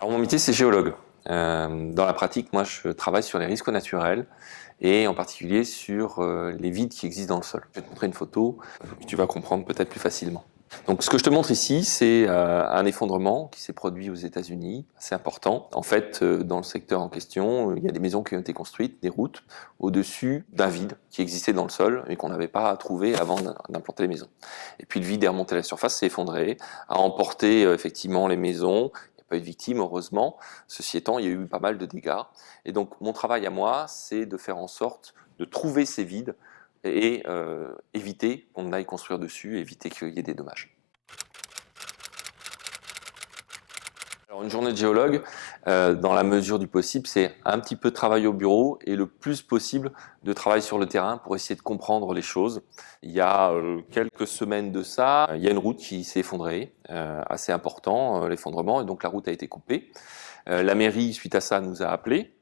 Alors mon métier, c'est géologue. Dans la pratique, moi, je travaille sur les risques naturels et en particulier sur les vides qui existent dans le sol. Je vais te montrer une photo que tu vas comprendre peut-être plus facilement. Donc, ce que je te montre ici, c'est un effondrement qui s'est produit aux États-Unis, assez important. En fait, dans le secteur en question, il y a des maisons qui ont été construites, des routes, au-dessus d'un vide qui existait dans le sol et qu'on n'avait pas trouvé avant d'implanter les maisons. Et puis le vide est remonté à la surface, s'est effondré, a emporté effectivement les maisons. Il n'y a pas eu de victimes, heureusement. Ceci étant, il y a eu pas mal de dégâts. Et donc, mon travail à moi, c'est de faire en sorte de trouver ces vides et éviter qu'on aille construire dessus, éviter qu'il y ait des dommages. Alors une journée de géologue, dans la mesure du possible, c'est un petit peu de travail au bureau et le plus possible de travail sur le terrain pour essayer de comprendre les choses. Il y a quelques semaines de ça, il y a une route qui s'est effondrée, assez important l'effondrement, et donc la route a été coupée. La mairie, suite à ça, nous a appelés.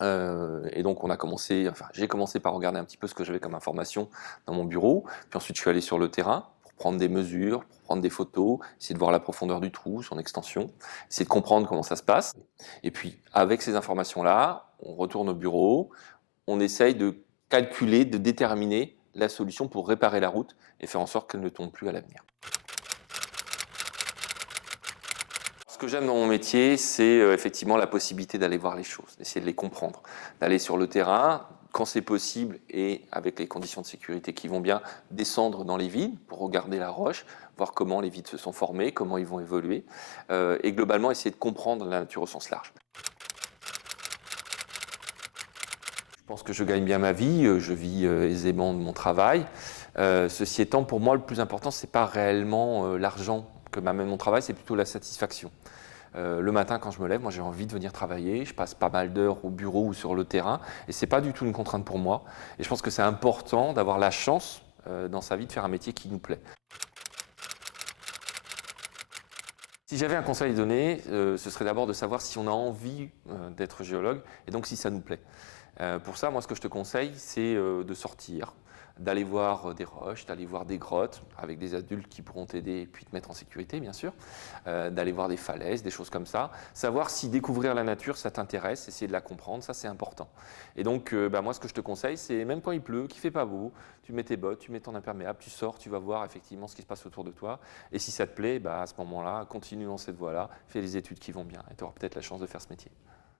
Et donc on a commencé, enfin j'ai commencé par regarder un petit peu ce que j'avais comme information dans mon bureau, puis ensuite je suis allé sur le terrain pour prendre des mesures, pour prendre des photos, essayer de voir la profondeur du trou, son extension, essayer de comprendre comment ça se passe. Et puis avec ces informations-là, on retourne au bureau, on essaye de calculer, de déterminer la solution pour réparer la route et faire en sorte qu'elle ne tombe plus à l'avenir. Ce que j'aime dans mon métier, c'est effectivement la possibilité d'aller voir les choses, d'essayer de les comprendre, d'aller sur le terrain, quand c'est possible et avec les conditions de sécurité qui vont bien, descendre dans les vides pour regarder la roche, voir comment les vides se sont formés, comment ils vont évoluer, et globalement essayer de comprendre la nature au sens large. Je pense que je gagne bien ma vie, je vis aisément de mon travail. Ceci étant, pour moi, le plus important, c'est pas réellement l'argent que m'amène mon travail, c'est plutôt la satisfaction. Le matin, quand je me lève, moi j'ai envie de venir travailler. Je passe pas mal d'heures au bureau ou sur le terrain et c'est pas du tout une contrainte pour moi. Et je pense que c'est important d'avoir la chance dans sa vie de faire un métier qui nous plaît. Si j'avais un conseil à donner, ce serait d'abord de savoir si on a envie d'être géologue et donc si ça nous plaît. Pour ça, moi, ce que je te conseille, c'est de sortir, d'aller voir des roches, d'aller voir des grottes avec des adultes qui pourront t'aider et puis te mettre en sécurité, bien sûr, d'aller voir des falaises, des choses comme ça. Savoir si découvrir la nature, ça t'intéresse, essayer de la comprendre, ça c'est important. Et donc, moi, ce que je te conseille, c'est même quand il pleut, qu'il fait pas beau, tu mets tes bottes, tu mets ton imperméable, tu sors, tu vas voir effectivement ce qui se passe autour de toi. Et si ça te plaît, à ce moment-là, continue dans cette voie-là, fais les études qui vont bien et tu auras peut-être la chance de faire ce métier.